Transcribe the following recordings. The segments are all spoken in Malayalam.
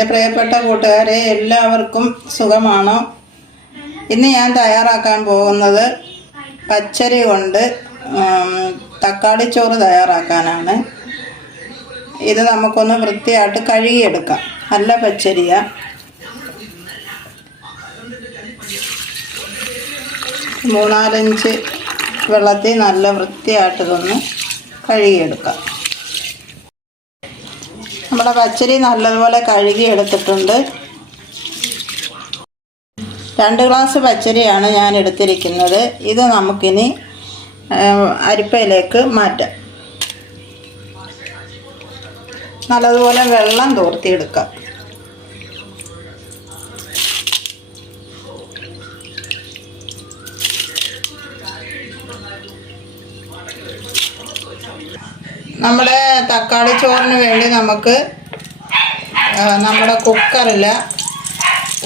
എന്റെ പ്രിയപ്പെട്ട കൂട്ടുകാരെ എല്ലാവർക്കും സുഖമാണോ? ഇന്ന് ഞാൻ തയ്യാറാക്കാൻ പോകുന്നത് പച്ചരി കൊണ്ട് തക്കാളി തക്കാളിച്ചോറ് തയ്യാറാക്കാനാണ്. ഇത് നമുക്കൊന്ന് വൃത്തിയായിട്ട് കഴുകിയെടുക്കാം. നല്ല പച്ചരിയ. മൂന്നാലഞ്ച് വെള്ളത്തിൽ നല്ല വൃത്തിയായിട്ട് ഇതൊന്ന് കഴുകിയെടുക്കാം. നമ്മുടെ പച്ചരി നല്ലതുപോലെ കഴുകി എടുത്തിട്ടുണ്ട്. രണ്ട് ഗ്ലാസ് പച്ചരിയാണ് ഞാൻ എടുത്തിരിക്കുന്നത്. ഇത് നമുക്കിനി അരിപ്പയിലേക്ക് മാറ്റാം. നല്ലതുപോലെ വെള്ളം തോർത്തിയെടുക്കാം. നമ്മുടെ തക്കാളി ചോറിന് വേണ്ടി നമുക്ക് നമ്മുടെ കുക്കറിൽ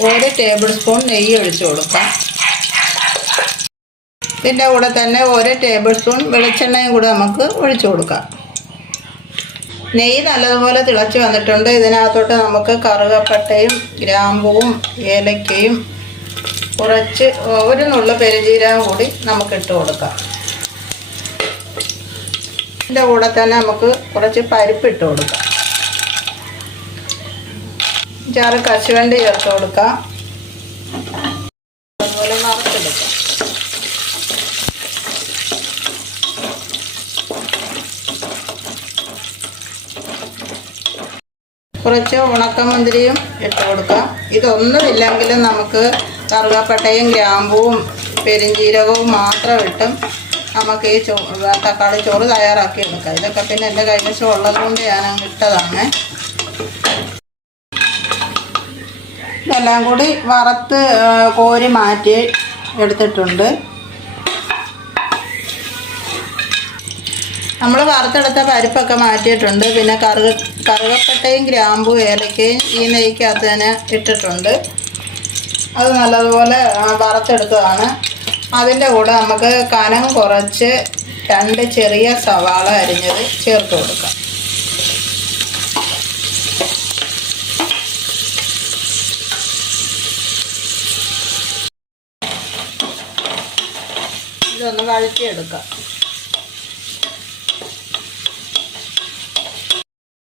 ഒരു ടേബിൾ സ്പൂൺ നെയ്യ് ഒഴിച്ചു കൊടുക്കാം. ഇതിന്റെ കൂടെ തന്നെ ഒരു ടേബിൾ സ്പൂൺ വെളിച്ചെണ്ണയും കൂടെ നമുക്ക് ഒഴിച്ചു കൊടുക്കാം. നെയ്യ് നല്ലതുപോലെ തിളച്ച് വന്നിട്ടുണ്ട്. ഇതിനകത്തോട്ട് നമുക്ക് കറുകപ്പട്ടയും ഗ്രാമ്പുവും ഏലക്കയും കുറച്ച് ഒരു നുള്ള പെരുജീരകം കൂടി നമുക്ക് ഇട്ട് കൊടുക്കാം. ഇതിന്റെ കൂടെ തന്നെ നമുക്ക് കുറച്ച് പരിപ്പ് ഇട്ട് കൊടുക്കാം. ചാറ് കശുവണ്ടി ചേർത്ത് കൊടുക്കാം. അതുപോലെ വറുത്തെടുക്കാം. കുറച്ച് ഉണക്കമുന്തിരിയും ഇട്ട് കൊടുക്കാം. ഇതൊന്നുമില്ലെങ്കിലും നമുക്ക് കറുകപ്പട്ടയും ഗ്രാമ്പുവും പെരിഞ്ജീരകവും മാത്രം ഇട്ടും നമുക്ക് ഈ ചോ തക്കാളി ചോറ് തയ്യാറാക്കി എടുക്കാം ഇതൊക്കെ പിന്നെ എന്റെ കൈവശം ഉള്ളത് കൊണ്ട് ഞാൻ അങ്ങ് ഇട്ടതാണ്. ഇതെല്ലാം കൂടി വറുത്ത് കോരി മാറ്റി എടുത്തിട്ടുണ്ട്. നമ്മൾ വറുത്തെടുത്ത പരിപ്പൊക്കെ മാറ്റിയിട്ടുണ്ട്. പിന്നെ കറുക കറുകപ്പട്ടയും ഗ്രാമ്പു ഏലക്കയും ഈ നെയ്ക്കകത്ത് തന്നെ ഇട്ടിട്ടുണ്ട്. അത് നല്ലതുപോലെ വറുത്തെടുത്തതാണ്. അതിന്റെ കൂടെ നമുക്ക് കനം കുറച്ച് രണ്ട് ചെറിയ സവാള അരിഞ്ഞത് ചേർത്ത് കൊടുക്കാം. ഇതൊന്ന് വഴറ്റിയെടുക്കാം.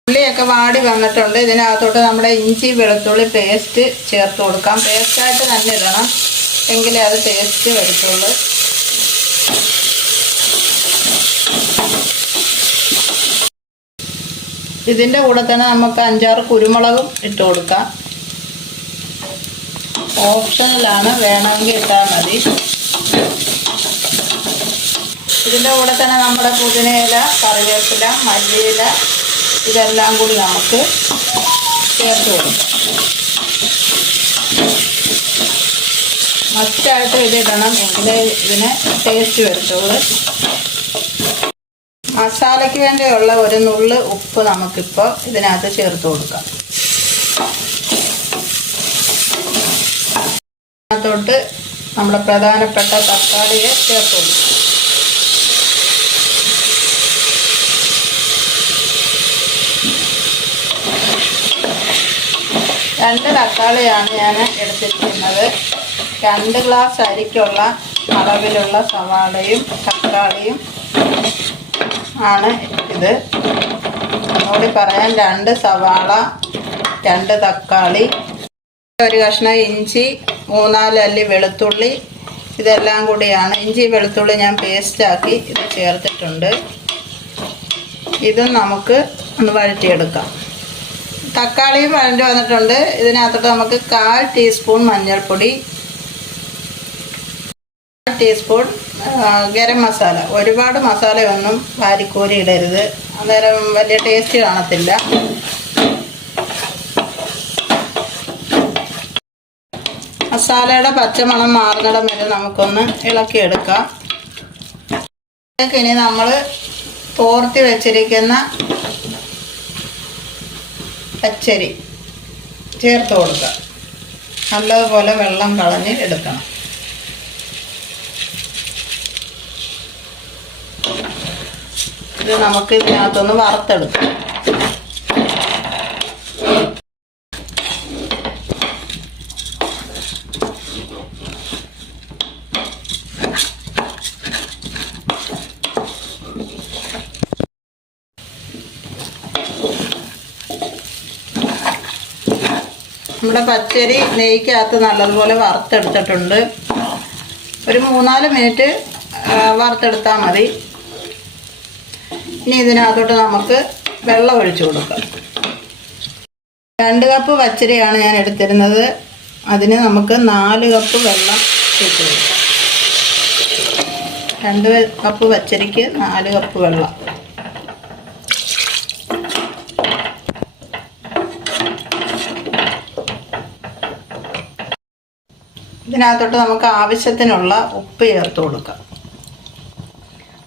ഉള്ളിയൊക്കെ വാടി വന്നിട്ടുണ്ട്. ഇതിനകത്തോട്ട് നമ്മുടെ ഇഞ്ചി വെളുത്തുള്ളി പേസ്റ്റ് ചേർത്ത് കൊടുക്കാം. പേസ്റ്റായിട്ട് തന്നെ ഇടണം. എങ്കിലേ അത് ടേസ്റ്റ് വരത്തുള്ളൂ. ഇതിന്റെ കൂടെ തന്നെ നമുക്ക് അഞ്ചാറ് കുരുമുളകും ഇട്ട് കൊടുക്കാം. ഓപ്ഷനിലാണ് വേണമെങ്കിൽ ഇട്ടാൽ മതി. ഇതിന്റെ കൂടെ തന്നെ നമ്മുടെ പുതിനയില കറിവേപ്പില മല്ലിയില ഇതെല്ലാം കൂടി നമുക്ക് ചേർത്ത് കൊടുക്കാം. മസ്റ്റായിട്ട് ഇതിടണം എങ്കിലേ ഇതിന് ടേസ്റ്റ് വരത്തുള്ളൂ. മസാലയ്ക്ക് വേണ്ടിയുള്ള ഒരു നുള്ള് ഉപ്പ് നമുക്കിപ്പോൾ ഇതിനകത്ത് ചേർത്ത് കൊടുക്കാം. അതിനകത്തോട്ട് നമ്മുടെ പ്രധാനപ്പെട്ട തക്കാളിയെ ചേർത്ത് കൊടുക്കാം. രണ്ട് തക്കാളിയാണ് ഞാൻ എടുത്തിരിക്കുന്നത്. രണ്ട് ഗ്ലാസ് അരിക്കുള്ള അളവിലുള്ള സവാളയും തക്കാളിയും ആണ് ഇത്. ഒന്നുകൂടി പറയാൻ രണ്ട് സവാള രണ്ട് തക്കാളി ഒരു കഷ്ണം ഇഞ്ചി മൂന്നാൽ അല്ലി വെളുത്തുള്ളി ഇതെല്ലാം കൂടിയാണ്. ഇഞ്ചി വെളുത്തുള്ളി ഞാൻ പേസ്റ്റാക്കി ഇത് ചേർത്തിട്ടുണ്ട്. ഇതും നമുക്ക് ഒന്ന് വഴറ്റിയെടുക്കാം. തക്കാളിയും വഴണ്ടി വന്നിട്ടുണ്ട്. ഇതിനകത്തോട്ട് നമുക്ക് കാൽ ടീസ്പൂൺ മഞ്ഞൾപ്പൊടി ടീസ്പൂൺ ഗരം മസാല. ഒരുപാട് മസാലയൊന്നും വാരിക്കോരി ഇടരുത്. അന്നേരം വലിയ ടേസ്റ്റ് കാണത്തില്ല. മസാലയുടെ പച്ചമണം മാറുന്നിടം വരെ നമുക്കൊന്ന് ഇളക്കിയെടുക്കാം. ഇനി നമ്മൾ തോർത്തി വെച്ചിരിക്കുന്ന പച്ചരി ചേർത്ത് കൊടുക്കാം. നല്ലതുപോലെ വെള്ളം കളഞ്ഞ് എടുക്കണം. ഇത് നമുക്ക് ഇതിനകത്തൊന്ന് വറുത്തെടുക്കാം. നമ്മുടെ പച്ചരി നെയ്ക്കകത്ത് നല്ലതുപോലെ വറുത്തെടുത്തിട്ടുണ്ട്. ഒരു മൂന്നാൽ മിനിറ്റ് വറുത്തെടുത്താൽ മതി. ഇനി ഇതിനകത്തോട്ട് നമുക്ക് വെള്ളം ഒഴിച്ചു കൊടുക്കാം. രണ്ട് കപ്പ് പച്ചരിയാണ് ഞാൻ എടുത്തിരുന്നത്. അതിന് നമുക്ക് നാല് കപ്പ് വെള്ളം ഇട്ട് കൊടുക്കാം. രണ്ട് കപ്പ് പച്ചരിക്ക് നാല് കപ്പ് വെള്ളം. ഇതിനകത്തോട്ട് നമുക്ക് ആവശ്യത്തിനുള്ള ഉപ്പ് ചേർത്ത് കൊടുക്കാം.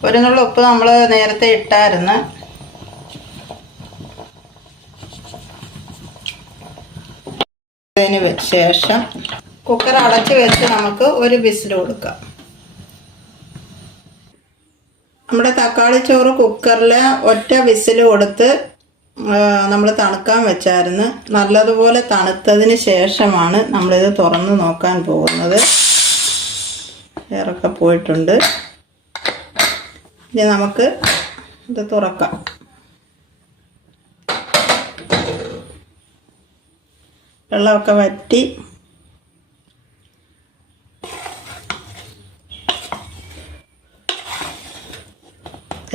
ഒരു നുള്ള ഉപ്പ് നമ്മൾ നേരത്തെ ഇട്ടായിരുന്നു. ശേഷം കുക്കർ അടച്ച് വെച്ച് നമുക്ക് ഒരു ബിസിൽ കൊടുക്കാം. നമ്മുടെ തക്കാളി ചോറ് കുക്കറിൽ ഒറ്റ വിസിൽ കൊടുത്ത് നമ്മൾ തണുക്കാൻ വെച്ചായിരുന്നു. നല്ലതുപോലെ തണുത്തതിന് ശേഷമാണ് നമ്മളിത് തുറന്ന് നോക്കാൻ പോകുന്നത്. വേറൊക്കെ പോയിട്ടുണ്ട്. ഇനി നമുക്ക് ഇത് തുറക്കാം. വെള്ളമൊക്കെ വറ്റി.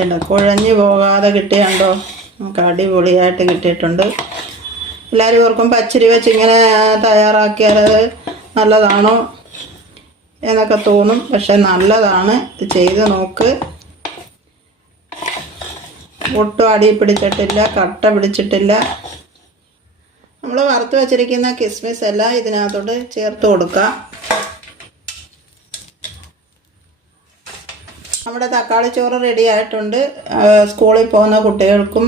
ഇല്ല കുഴഞ്ഞു പോകാതെ കിട്ടിയുണ്ടോ നമുക്ക് അടിപൊളിയായിട്ട് കിട്ടിയിട്ടുണ്ട്. എല്ലാവരും ഓർക്കും പച്ചരി വെച്ച് ഇങ്ങനെ തയ്യാറാക്കിയാൽ അത് നല്ലതാണോ എന്നൊക്കെ തോന്നും. പക്ഷെ നല്ലതാണ്. ഇത് ചെയ്ത് നോക്ക്. ഒട്ടും അടി പിടിച്ചിട്ടില്ല കട്ട പിടിച്ചിട്ടില്ല. നമ്മൾ വറുത്ത് വച്ചിരിക്കുന്ന കിസ്മിസ് എല്ലാം ഇതിനകത്തോട്ട് ചേർത്ത് കൊടുക്കാം. നമ്മുടെ തക്കാളി ചോറ് റെഡി ആയിട്ടുണ്ട്. സ്കൂളിൽ പോകുന്ന കുട്ടികൾക്കും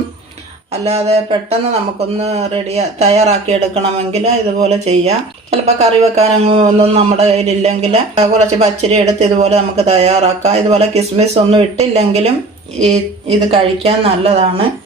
അല്ലാതെ പെട്ടെന്ന് നമുക്കൊന്ന് റെഡി തയ്യാറാക്കി എടുക്കണമെങ്കിൽ ഇതുപോലെ ചെയ്യാം. ചിലപ്പോൾ കറി വെക്കാൻ ഒന്നും നമ്മുടെ കയ്യിലില്ലെങ്കിൽ കുറച്ച് പച്ചരി എടുത്ത് ഇതുപോലെ നമുക്ക് തയ്യാറാക്കാം. ഇതുപോലെ കിസ്മിസ് ഒന്നും ഇട്ടില്ലെങ്കിലും ഇത് കഴിക്കാൻ നല്ലതാണ്.